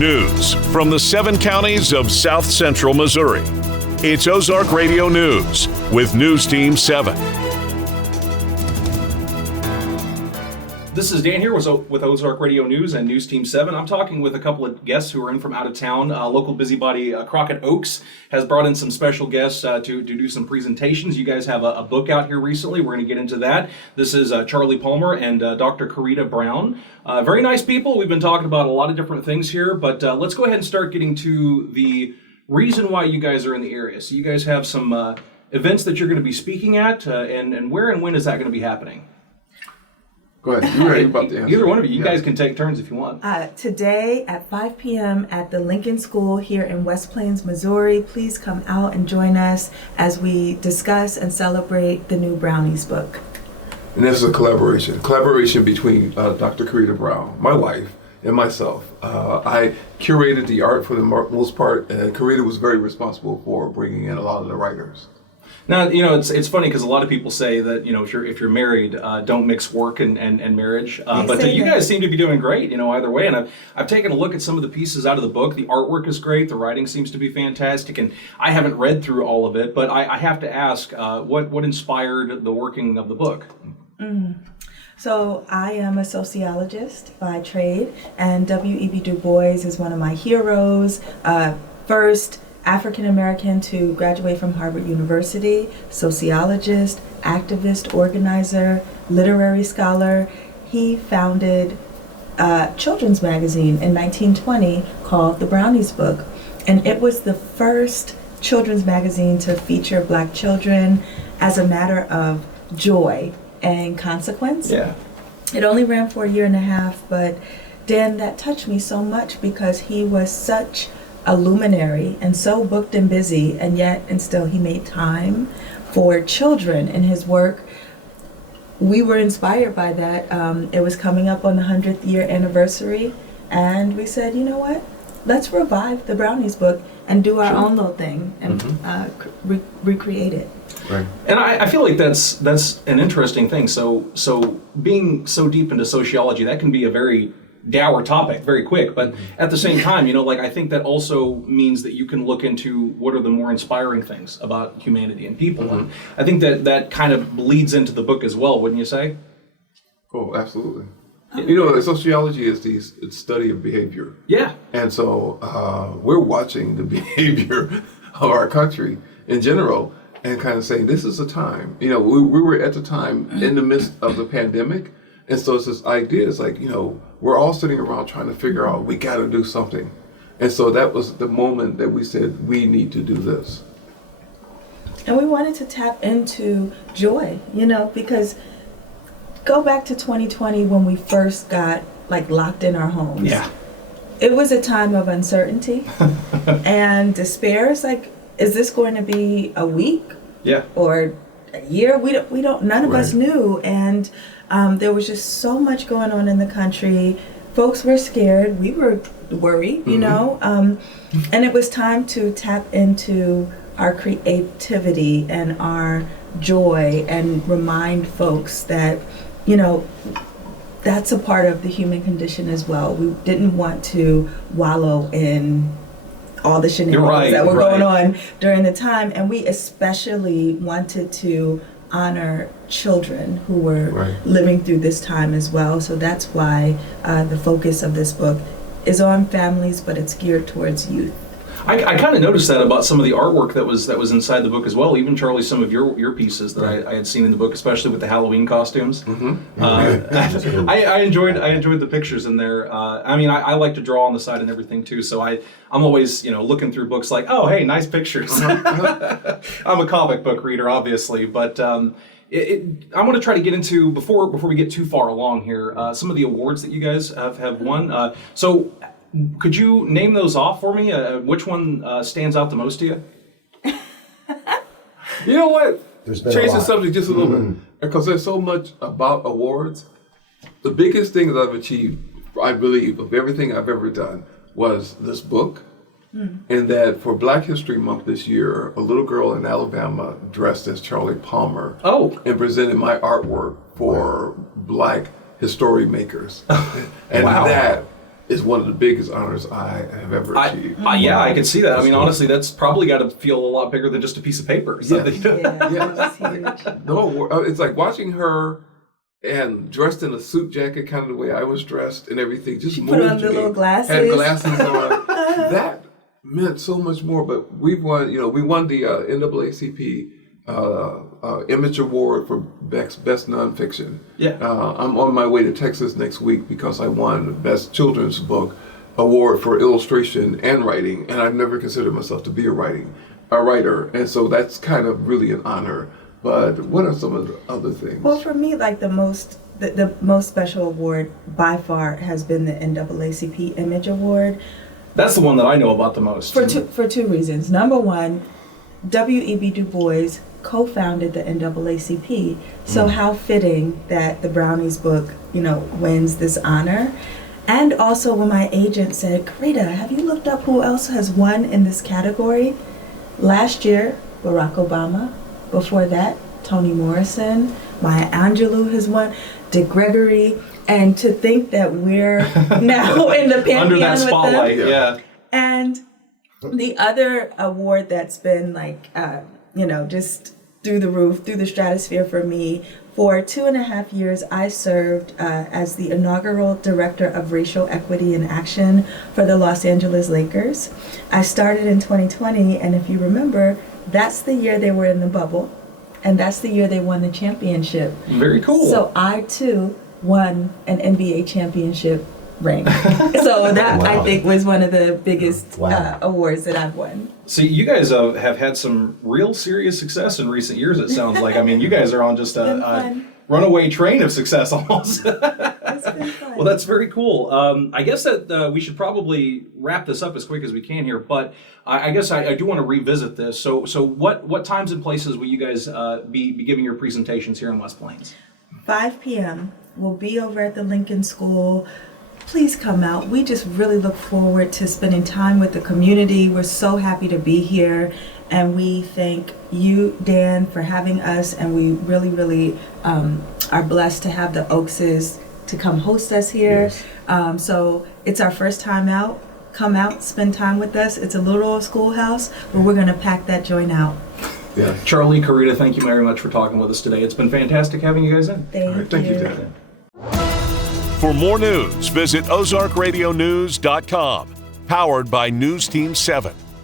News from the 7 counties of South Central Missouri. It's Ozark Radio News with News Team 7. This is Dan here with Ozark Radio News and News Team 7. I'm talking with a couple of guests who are in from out of town. Local busybody Crockett Oaks has brought in some special guests to do some presentations. You guys have a book out here recently. We're going to get into that. This is Charly Palmer and Dr. Karida Brown. Very nice people. We've been talking about a lot of different things here, but let's go ahead and start getting to the reason why you guys are in the area. So you guys have some events that you're going to be speaking at, and where and when is that going to be happening? Go ahead. You're right about the answer. Either one of you. You guys can take turns if you want. Today at 5 p.m. at the Lincoln School here in West Plains, Missouri. Please come out and join us as we discuss and celebrate the new Brownies Book. And this is a collaboration between Dr. Karida Brown, my wife, and myself. I curated the art for the most part, and Karida was very responsible for bringing in a lot of the writers. Now, you know, it's funny because a lot of people say that, you know, if you're married, don't mix work and marriage. But you guys seem to be doing great, you know, either way. And I've taken a look at some of the pieces out of the book. The artwork is great. The writing seems to be fantastic. And I haven't read through all of it, but I have to ask, what inspired the working of the book? So I am a sociologist by trade, and W.E.B. Du Bois is one of my heroes. First African-American to graduate from Harvard University, sociologist, activist, organizer, literary scholar. He founded a children's magazine in 1920 called the Brownies Book. And it was the first children's magazine to feature Black children as a matter of joy and consequence. Yeah. It only ran for a year and a half, but Dan, that touched me so much because he was such a luminary and so booked and busy, and yet and still he made time for children in his work. We were inspired by that. It was coming up on the 100th year anniversary, and we said, you know what, let's revive the Brownies Book and do our own little thing and recreate it. Right. And I feel like that's an interesting thing. So being so deep into sociology, that can be a very dour topic very quick, but at the same time, you know, like I think that also means that you can look into what are the more inspiring things about humanity and people. And I think that kind of bleeds into the book as well, wouldn't you say? Oh, absolutely. You know, sociology is the study of behavior. Yeah. And so we're watching the behavior of our country in general and kind of saying this is a time. You know, we were at the time in the midst of the pandemic. And so it's this idea, it's like, you know, we're all sitting around trying to figure out, we got to do something. And so that was the moment that we said, we need to do this. And we wanted to tap into joy, you know, because go back to 2020 when we first got like locked in our homes. Yeah. It was a time of uncertainty and despair. It's like, is this going to be a week? Yeah. Or a year? We don't, none of us Right. knew. And there was just so much going on in the country. Folks were scared. We were worried, you know. And it was time to tap into our creativity and our joy and remind folks that, you know, that's a part of the human condition as well. We didn't want to wallow in all the shenanigans that were going on during the time. And we especially wanted to honor children who were living through this time as well. So that's why the focus of this book is on families, but it's geared towards youth. I kind of noticed that about some of the artwork that was inside the book as well. Even Charlie, some of your pieces that I had seen in the book, especially with the Halloween costumes. I enjoyed the pictures in there. I mean, I like to draw on the side and everything too. So I'm always, you know, looking through books like, oh hey, nice pictures. I'm a comic book reader, obviously, but I want to try to get into before we get too far along here. Some of the awards that you guys have won. So. Could you name those off for me? Which one stands out the most to you? You know what? Change the subject just a little bit. Because there's so much about awards. The biggest thing that I've achieved, I believe, of everything I've ever done was this book. And that for Black History Month this year, a little girl in Alabama dressed as Charly Palmer and presented my artwork for Black history makers. And that is one of the biggest honors I have ever achieved. Yeah, I can see that. I mean, honestly, that's probably got to feel a lot bigger than just a piece of paper. Or something. That's huge. No, it's like watching her and dressed in a suit jacket, kind of the way I was dressed and everything. Just She moved put on me. the little glasses. Had glasses on. That meant so much more. But we won the NAACP Image Award for Best Nonfiction. Yeah. I'm on my way to Texas next week because I won the Best Children's Book Award for illustration and writing, and I've never considered myself to be a writer, and so that's kind of really an honor. But what are some of the other things? Well, for me, like the most special award by far has been the NAACP Image Award. That's the one that I know about the most. For two reasons. Number one, W.E.B. Du Bois co-founded the NAACP, so how fitting that the Brownies Book, wins this honor. And also when my agent said, Karida, have you looked up who else has won in this category? Last year, Barack Obama. Before that, Toni Morrison. Maya Angelou has won. Dick Gregory. And to think that we're now in the pantheon under that spotlight, with them. yeah. And the other award that's been just through the roof, through the stratosphere for me, for 2.5 years, I served as the inaugural Director of Racial Equity and Action for the Los Angeles Lakers. I started in 2020, and if you remember, that's the year they were in the bubble, and that's the year they won the championship. Very cool. So I, too, won an NBA championship ring. So that, I think, was one of the biggest awards that I've won. See, you guys have had some real serious success in recent years, it sounds like. I mean, you guys are on just a runaway train of success almost. It's been fun. Well, that's very cool. I guess that we should probably wrap this up as quick as we can here, but I guess I do want to revisit this. So what times and places will you guys be giving your presentations here in West Plains? 5 p.m. We'll be over at the Lincoln School. Please come out. We just really look forward to spending time with the community. We're so happy to be here, and we thank you, Dan, for having us, and we really, really are blessed to have the Oakses to come host us here. Yes. So it's our first time out. Come out, spend time with us. It's a little old schoolhouse, but we're going to pack that joint out. Yeah. Charly, Karida, thank you very much for talking with us today. It's been fantastic having you guys in. Thank you, Dan. For more news, visit OzarkRadioNews.com. Powered by News Team 7.